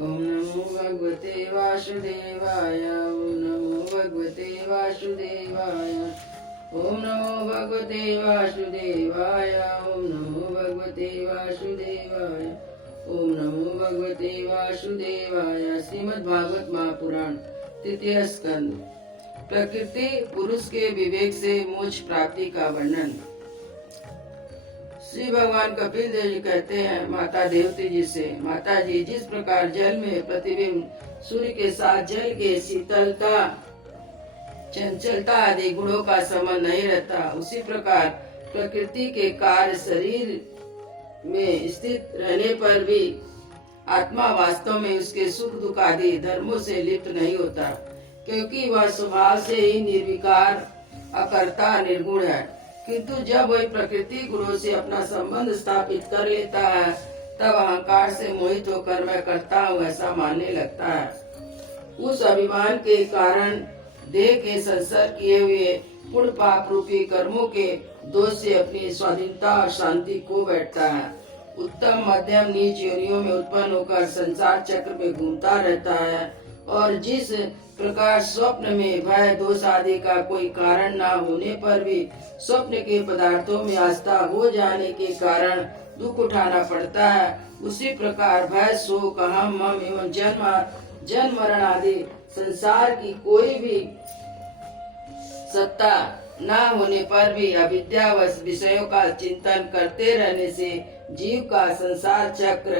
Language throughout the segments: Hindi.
ओम नमो भगवते वासुदेवाय। ओम नमो भगवते वासुदेवाय। ओम नमो भगवते वासुदेवाय। ओम नमो भगवते वासुदेवाय। ओम नमो भगवते वासुदेवाय। श्रीमद् भागवत महापुराण तृतीय स्कंद। प्रकृति पुरुष के विवेक से मोक्ष प्राप्ति का वर्णन। श्री भगवान कपिल देव जी कहते हैं माता देवती जी से, माता जी, जिस प्रकार जल में प्रतिबिंब सूर्य के साथ जल के शीतलता, चंचलता आदि गुणों का संबंध नहीं रहता, उसी प्रकार प्रकृति के कार्य शरीर में स्थित रहने पर भी आत्मा वास्तव में उसके सुख दुख आदि धर्मों से लिप्त नहीं होता, क्योंकि वह स्वभाव से ही निर्विकार, अकर्ता, निर्गुण है। किंतु जब वह प्रकृति गुणों से अपना संबंध स्थापित कर लेता है, तब अहंकार से मोहित होकर मैं करता हूँ ऐसा मानने लगता है। उस अभिमान के कारण देह के संसर्ग किए हुए पुण्य पाप रूपी कर्मों के दोष से अपनी स्वाधीनता और शांति खो बैठता है। उत्तम मध्यम नीच योनियों में उत्पन्न होकर संसार चक्र में घूमता रहता है, और जिस प्रकार स्वप्न में भय दोष आदि का कोई कारण न होने पर भी स्वप्न के पदार्थों में आस्था हो जाने के कारण दुख उठाना पड़ता है, उसी प्रकार भय शोक अहम मम एवं जन्म मरण आदि संसार की कोई भी सत्ता न होने पर भी अविद्यावश विषयों का चिंतन करते रहने से जीव का संसार चक्र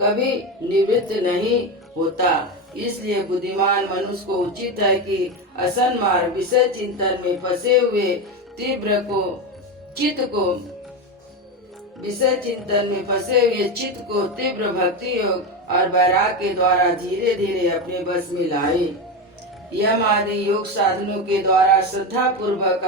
कभी निवृत्त नहीं होता। इसलिए बुद्धिमान मनुष्य को उचित है कि असन्मार्ग विषय चिंतन में फंसे हुए चित्त को तीव्र भक्ति योग और वैराग के द्वारा धीरे धीरे अपने बस में लाए। यम आदि योग साधनों के द्वारा श्रद्धा पूर्वक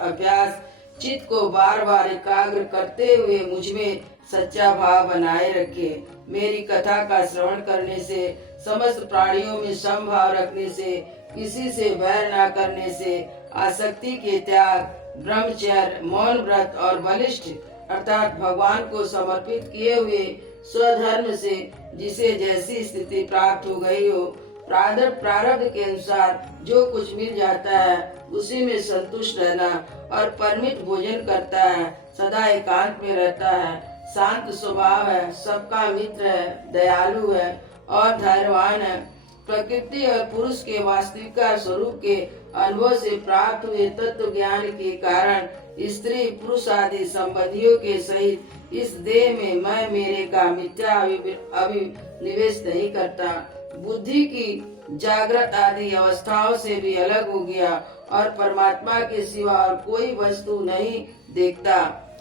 अभ्यास चित्त को बार बार एकाग्र करते हुए मुझमें सच्चा भाव बनाए रखे। मेरी कथा का श्रवण करने से, समस्त प्राणियों में समभाव रखने से, किसी से वैर न करने से, आसक्ति के त्याग, ब्रह्मचर्य, मौन व्रत और बलिष्ठ अर्थात भगवान को समर्पित किए हुए स्वधर्म से जिसे जैसी स्थिति प्राप्त हो गई हो, प्रारब्ध के अनुसार जो कुछ मिल जाता है उसी में संतुष्ट रहना और परिमित भोजन करता है, सदा एकांत में रहता है, शांत स्वभाव है, सबका मित्र है, दयालु है और धैर्यवान है। प्रकृति और पुरुष के वास्तविक स्वरूप के अनुभव से प्राप्त हुए तत्व ज्ञान के कारण स्त्री पुरुष आदि संबंधियों के सहित इस देह में मैं मेरे का मिथ्या अभिनिवेश नहीं करता। बुद्धि की जागृत आदि अवस्थाओं से भी अलग हो गया और परमात्मा के सिवा और कोई वस्तु नहीं देखता।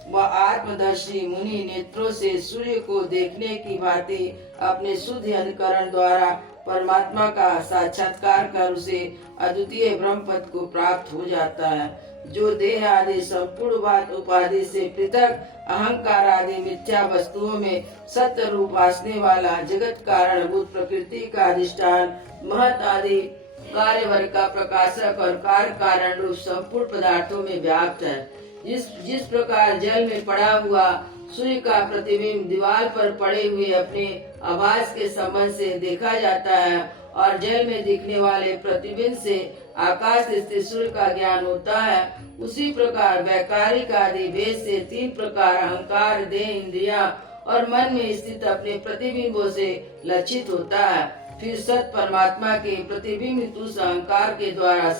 वह आत्मदर्शी मुनि नेत्रों से सूर्य को देखने की भांति अपने शुद्ध अंतःकरण द्वारा परमात्मा का साक्षात्कार कर उसे अद्वितीय ब्रह्म पद को प्राप्त हो जाता है। जो देह आदि संपूर्ण बात उपाधि से पृथक अहंकार आदि मिथ्या वस्तुओं में सत्य रूप वासने वाला जगत कारण भूत प्रकृति का अधिष्ठान महत आदि कार्य वर्ग का प्रकाशक और कार्य कारण रूप संपूर्ण पदार्थों में व्याप्त है। जिस प्रकार जल में पड़ा हुआ सूर्य का प्रतिबिंब दीवार पर पड़े हुए अपने आभास के संबंध से देखा जाता है और जल में दिखने वाले प्रतिबिंब से आकाश स्थित सूर्य का ज्ञान होता है, उसी प्रकार वैकारिक आदि भेद से तीन प्रकार अहंकार, देह, इंद्रियां और मन में स्थित अपने प्रतिबिंबों से लक्षित होता है। फिर सत परमात्मा के प्रतिबिंब उस अहंकार के द्वारा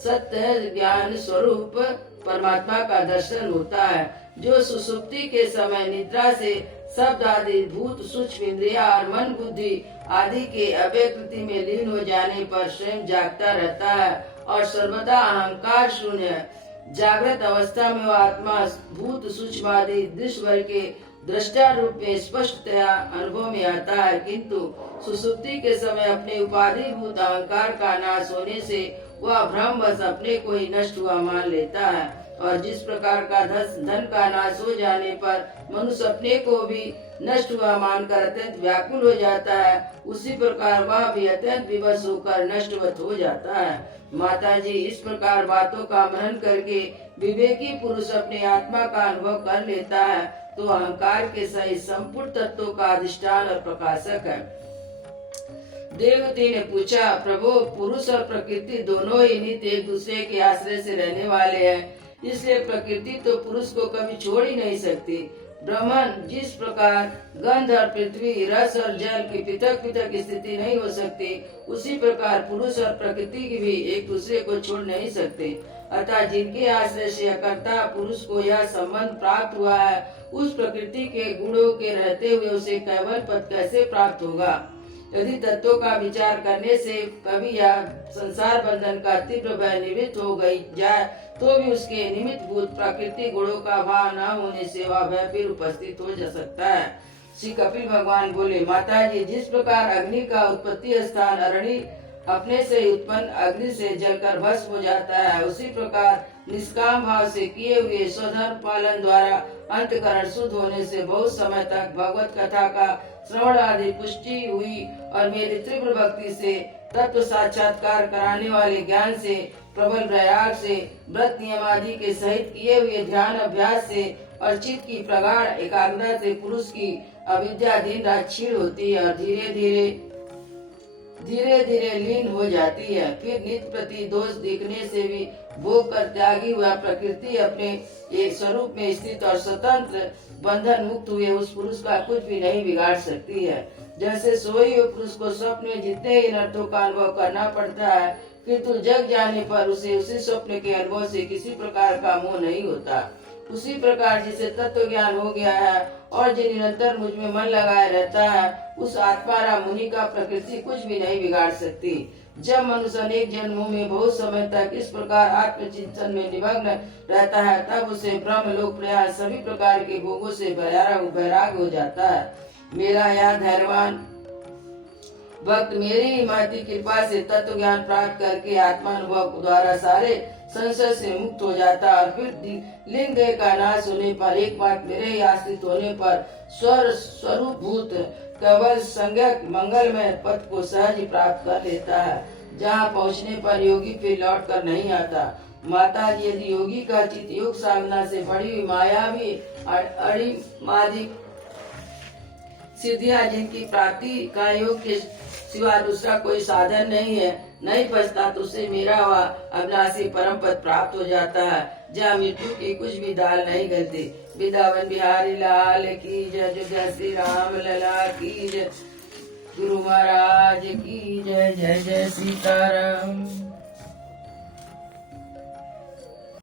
सत्य ज्ञान स्वरूप परमात्मा का दर्शन होता है, जो सुसुप्ति के समय निद्रा से शब्द आदि भूत सूक्ष्म इंद्रिया और मन बुद्धि आदि के अव्यकृति में लीन हो जाने पर स्वयं जागता रहता है और सर्वदा अहंकार शून्य है। जागृत अवस्था में वह आत्मा भूत सूक्ष्म आदि दृश्य वर्ग के दृष्टा रूप में स्पष्टतया अनुभव में आता है, किंतु सुसुप्ति के समय अपने उपाधि भूत अहंकार का नाश होने से वह भ्रम बस अपने को ही नष्ट हुआ मान लेता है। और जिस प्रकार का धन का नाश हो जाने पर मनुष्य अपने को भी नष्ट हुआ मानकर अत्यंत व्याकुल हो जाता है, उसी प्रकार वह भी अत्यंत विवश होकर नष्टवत हो जाता है। माता जी, इस प्रकार बातों का मनन करके विवेकी पुरुष अपने आत्मा का अनुभव कर लेता है तो अहंकार के सहित संपूर्ण तत्वों का अधिष्ठान और प्रकाशक है। देवती ने पूछा, प्रभु पुरुष और प्रकृति दोनों ही नित्य एक दूसरे के आश्रय से रहने वाले हैं, इसलिए प्रकृति तो पुरुष को कभी छोड़ ही नहीं सकती। ब्रह्मन, जिस प्रकार गंध और पृथ्वी, रस और जल की पृथक पृथक स्थिति नहीं हो सकती, उसी प्रकार पुरुष और प्रकृति की भी एक दूसरे को छोड़ नहीं सकते। अतः जिनके आश्रय से कर्ता पुरुष को यह संबंध प्राप्त हुआ है, उस प्रकृति के गुणों के रहते हुए उसे केवल पद कैसे प्राप्त होगा? यदि तत्वों का विचार करने से कभी यह संसार बंधन का तीव्र भय निवृत्त हो गई जाए, तो भी उसके निमित्त भूत प्राकृतिक गुणों का भाव न होने से वह भय फिर उपस्थित हो जा सकता है। श्री कपिल भगवान बोले, माता जी, जिस प्रकार अग्नि का उत्पत्ति स्थान अरणि अपने से उत्पन्न अग्नि से जलकर भस्म हो जाता है, उसी प्रकार निष्काम भाव से किए हुए स्वधर्म पालन द्वारा अंतकरण शुद्ध होने से बहुत समय तक भगवत कथा का श्रवण आदि पुष्टि हुई और मेरी तीव्र भक्ति से तत्व साक्षात्कार कराने वाले ज्ञान से, प्रबल प्रयाग से, व्रत नियम आदि के सहित किए हुए ध्यान अभ्यास से और चित्त की प्रगाढ़ एकाग्रता से पुरुष की अविद्या दिन रात क्षीण होती है और धीरे धीरे लीन हो जाती है। फिर नित्य प्रति दोष दिखने से भी भोग कर त्यागी हुआ प्रकृति अपने एक स्वरूप में स्थित और स्वतंत्र बंधन मुक्त हुए उस पुरुष का कुछ भी नहीं बिगाड़ सकती है। जैसे सोए हुए पुरुष को स्वप्न में जितने ही अनर्थों का अनुभव करना पड़ता है, किंतु जग जाने पर उसे उसी स्वप्न के अनुभव से किसी प्रकार का मोह नहीं होता, उसी प्रकार जिसे तत्व ज्ञान हो गया है और जो निरंतर मुझ में मन लगाए रहता है, उस आत्माराम मुनि का प्रकृति कुछ भी नहीं बिगाड़ सकती। जब मनुष्य अनेक जन्मों में बहुत समय तक इस प्रकार आत्मचिंतन में निमग्न रहता है, तब उसे ब्रह्म लोक प्रयास सभी प्रकार के भोगों से वैराग हो जाता है। मेरा यह धैर्यवान भक्त मेरी ही महती कृपा से तत्व ज्ञान प्राप्त करके आत्मानुभव द्वारा सारे संशय से मुक्त हो जाता और फिर लिंग देह का नाश होने पर एकमात्र मेरे ही आश्रित होने पर स्वरूप भूत केवल संज्ञक मंगलमय पद को सहज ही प्राप्त कर लेता है, जहाँ पहुँचने पर योगी फिर लौट कर नहीं आता। माता जी, यदि योगी का चित्त योग साधना से बड़ी हुई मायावी अणिमादिक सिद्धियां जिनकी प्राप्ति का योग के सिवा दूसरा कोई साधन नहीं है, नहीं बचता, तो उसे मेरा हुआ अभिलाषी परम पद प्राप्त हो जाता है, जहाँ मृत्यु की कुछ भी दाल नहीं गलती। वृंदावन बिहारी लाल की जय, जय श्री राम लला की जय, गुरु महाराज की जय, जय जय सीताराम।